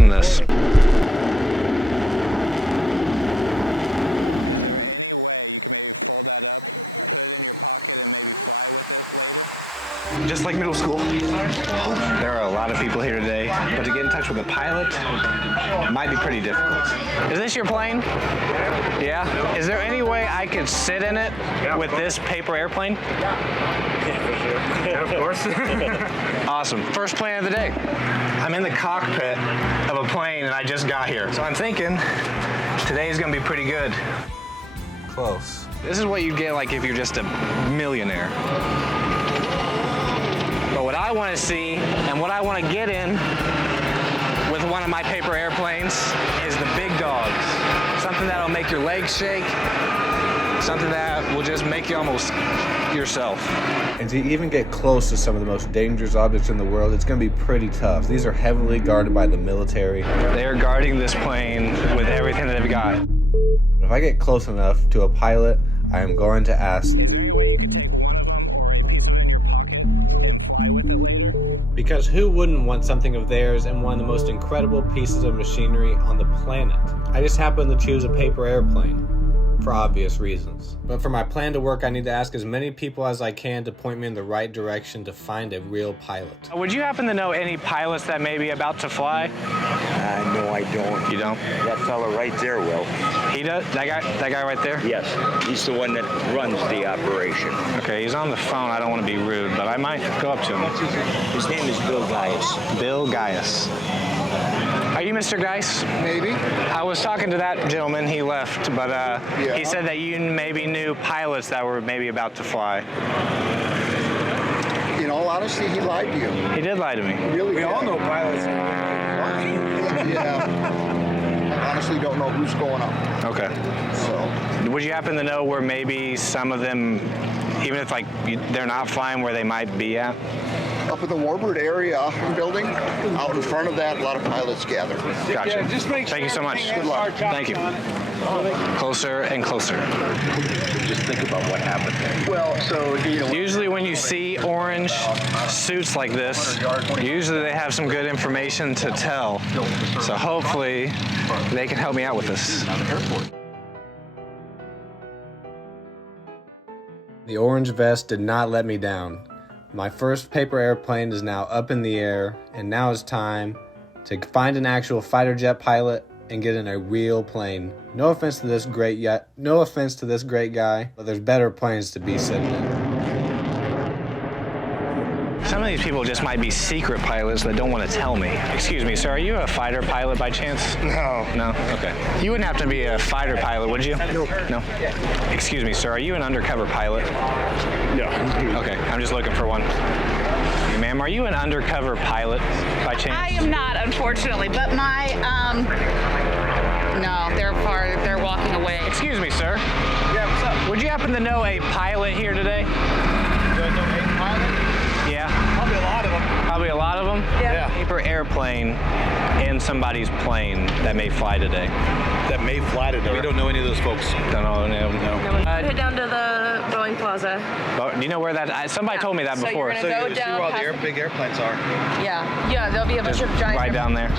driving this. Just like middle school. There are a lot of people here today, but to get in touch with a pilot might be pretty difficult. Is this your plane? Yeah? Is there any way I could sit in it with this paper airplane? Yeah, of course. Awesome. First plane of the day. I'm in the cockpit of a plane and I just got here. So I'm thinking today's gonna be pretty good. Close. This is what you get like if you're just a millionaire. But what I want to see and what I want to get in with one of my paper airplanes is the big dogs. Something that'll make your legs shake. Something that will just make you almost yourself. And to even get close to some of the most dangerous objects in the world, it's going to be pretty tough. These are heavily guarded by the military. They're guarding this plane with everything that they've got. If I get close enough to a pilot, I am going to ask. Because who wouldn't want something of theirs and one of the most incredible pieces of machinery on the planet? I just happen to choose a paper airplane, for obvious reasons. But for my plan to work, I need to ask as many people as I can to point me in the right direction to find a real pilot. Would you happen to know any pilots that may be about to fly? No, I don't. You don't? That fella right there will. He does? That guy right there? Yes, he's the one that runs the operation. Okay, he's on the phone. I don't want to be rude, but I might go up to him. His name is Bill Gaius. Bill Gaius. Are you Mr. Geiss? Maybe. I was talking to that gentleman. He left, but he said that you maybe knew pilots that were maybe about to fly. In all honesty, he lied to you. He did lie to me. Really? We all know pilots. Yeah. I honestly don't know who's going up. Okay. So. Would you happen to know where maybe some of them, even if like they're not flying, where they might be at? Up at the Warbird area building, out in front of that, a lot of pilots gather. Gotcha. Yeah, just make sure. Thank you so much. Good luck. Thank you. Closer and closer. Just think about what happened. Well, so, you know. Usually when you see orange suits like this, usually they have some good information to tell. So hopefully they can help me out with this. The orange vest did not let me down. My first paper airplane is now up in the air, and now it's time to find an actual fighter jet pilot and get in a real plane. No offense to this great guy, but there's better planes to be sitting in. Some of these people just might be secret pilots that don't want to tell me. Excuse me, sir, are you a fighter pilot by chance? No. No? Okay. You wouldn't have to be a fighter pilot, would you? No. No? Excuse me, sir, are you an undercover pilot? No. Okay, I'm just looking for one. Ma'am, are you an undercover pilot by chance? I am not, unfortunately, but my, no, they're walking away. Excuse me, sir. Yeah, what's up? Would you happen to know a pilot here today? Do I know a pilot? Yeah. Probably a lot of them. Probably a lot of them? Yeah. Paper airplane in somebody's plane that may fly today. That may fly today. We don't know any of those folks. Don't know any of them. No. Head down to the Boeing Plaza. Do you know where that? Somebody told me that So before. you're gonna go See down where all past, the big airplanes are. yeah, there'll be a bunch Just of giant. right down there.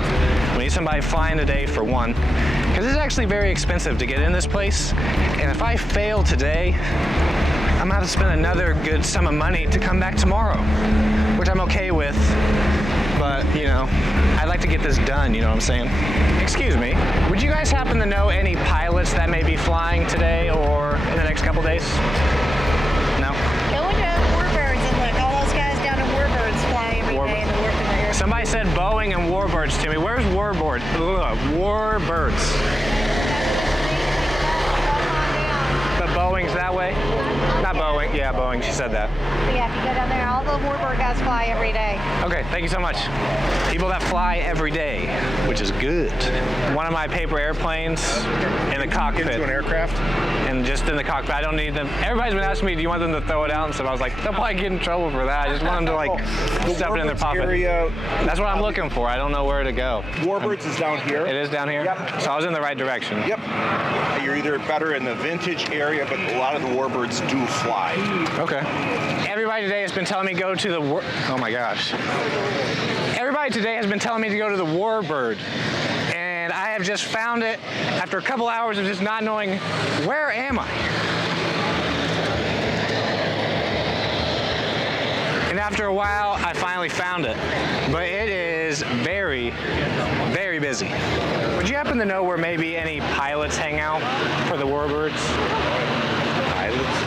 We need somebody flying today for one, because it's actually very expensive to get in this place. And if I fail today, I'm gonna have to spend another good sum of money to come back tomorrow, which I'm okay with. But, you know, I'd like to get this done, you know what I'm saying? Excuse me, would you guys happen to know any pilots that may be flying today or in the next couple days? No? Go into warbirds and look. All those guys down in warbirds fly every day in the warp in the air. Somebody said Boeing and warbirds to me. Where's warbird? Warbirds. But Boeing's that way? Not Boeing. Yeah, Boeing. She said that. Yeah, if you go down there, all the warbird guys fly every day. Okay, thank you so much. People that fly every day, which is good. One of my paper airplanes in the cockpit. Into an aircraft? And just in the cockpit. I don't need them. Everybody's been asking me, do you want them to throw it out? And so I was like, they'll probably get in trouble for that. I just want them to like stuff it in their pocket. That's what I'm looking for. I don't know where to go. Warbirds is down here. It is down here? Yep. So I was in the right direction. Yep. You're either better in the vintage area area, but a lot of the warbirds do fly. Okay. Everybody today has been telling me to go to the oh my gosh. Everybody today has been telling me to go to the warbird. And I have just found it after a couple hours of just not knowing where am I. And after a while, I finally found it. But it is very, very busy. Would you happen to know where maybe any pilots hang out for the warbirds? Pilots?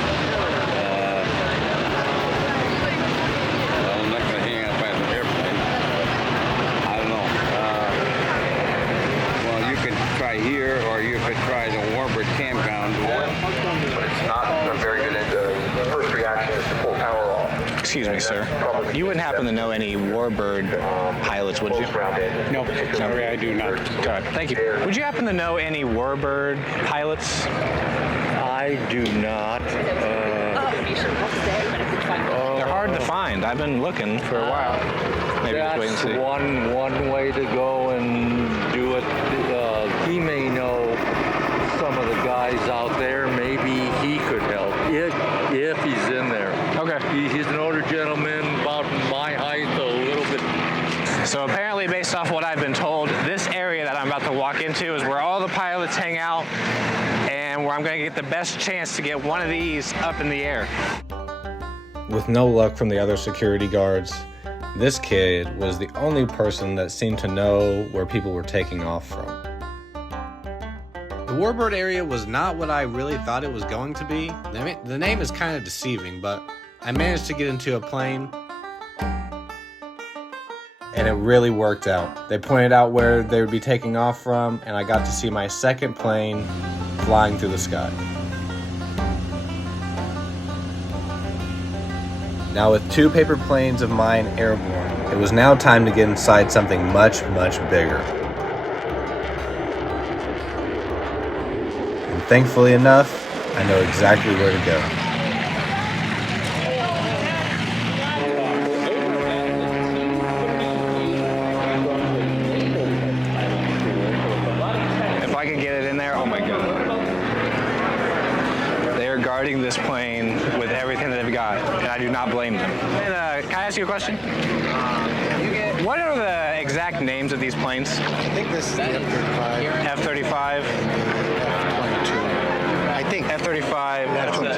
Well, I'm not going to hang out by the airplane. I don't know. Well, you could try here, or you could try the warbird campground. But it's not a very good The first reaction is to pull power off. Excuse me, sir. You wouldn't happen to know any warbird pilots, would you? No, sorry, I do not. Okay, thank you. Would you happen to know any warbird pilots? I do not. They're hard to find. I've been looking for a while. Maybe just wait and see. One way to go and do it. He may know some of the guys out there. Maybe he could help if he's in there. Okay. He's an older gentleman, about my height, a little bit. So apparently, based off what I've been told, this area that I'm about to walk into is where all the pilots hang out and where I'm going to get the best chance to get one of these up in the air. With no luck from the other security guards, this kid was the only person that seemed to know where people were taking off from. The warbird area was not what I really thought it was going to be. The name is kind of deceiving, but I managed to get into a plane and it really worked out. They pointed out where they would be taking off from, and I got to see my second plane flying through the sky. Now with 2 paper planes of mine airborne, it was now time to get inside something much, much bigger. And thankfully enough, I know exactly where to go. If I can get it in there, oh my god. They're guarding this plane with everything that they've got, and I do not blame them. And, can I ask you a question? What are the exact names of these planes? I think this is the F-35. F-35? F-22. I think F-35. That's the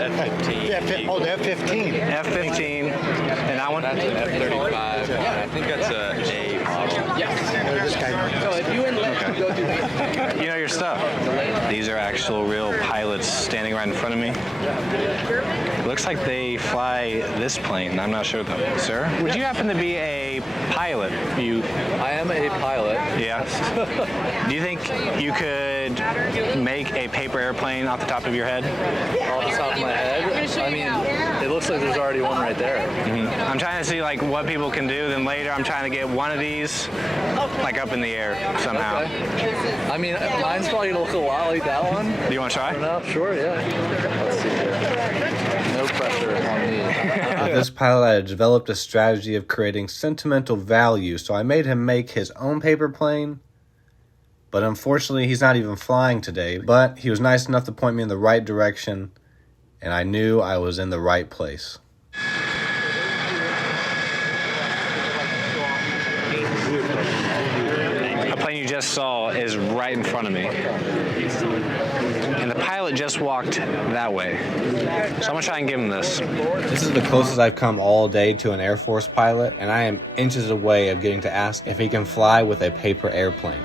F-15. Oh, the F-15. F-15. And that one? That's an F-35. I think that's a model. Yes. This guy. So if you and Lex go through You know your stuff. These are actual real pilots standing right in front of me. Looks like they fly this plane. I'm not sure though. Sir, would you happen to be a pilot? I am a pilot. Yeah. Do you think you could make a paper airplane off the top of your head? Off the top of my head, I mean, it looks like there's already one right there. Mm-hmm. I'm trying to see like what people can do. Then later, I'm trying to get one of these like up in the air somehow. Okay. I mean, mine's probably gonna look a lot like that one. Do you want to try? No, sure, yeah. Let's see here. No pressure on me. With this pilot, I had developed a strategy of creating sentimental value, so I made him make his own paper plane. But unfortunately, he's not even flying today. But he was nice enough to point me in the right direction, and I knew I was in the right place. A plane you just saw is right in front of me. And the pilot just walked that way. So I'm gonna try and give him this. This is the closest I've come all day to an Air Force pilot, and I am inches away of getting to ask if he can fly with a paper airplane.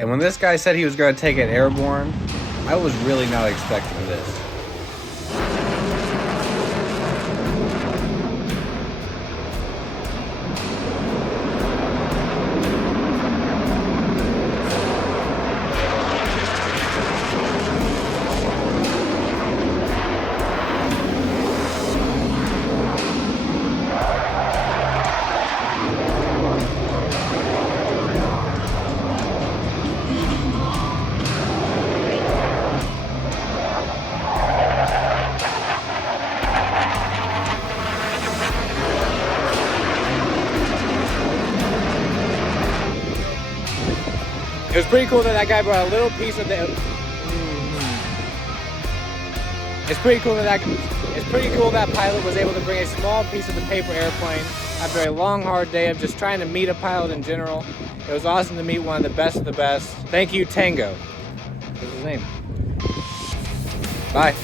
And when this guy said he was going to take it airborne, I was really not expecting this. It was pretty cool that that guy brought a little piece of the. It's pretty cool that pilot was able to bring a small piece of the paper airplane after a long, hard day of just trying to meet a pilot in general. It was awesome to meet one of the best. Thank you, Tango. What's his name? Bye.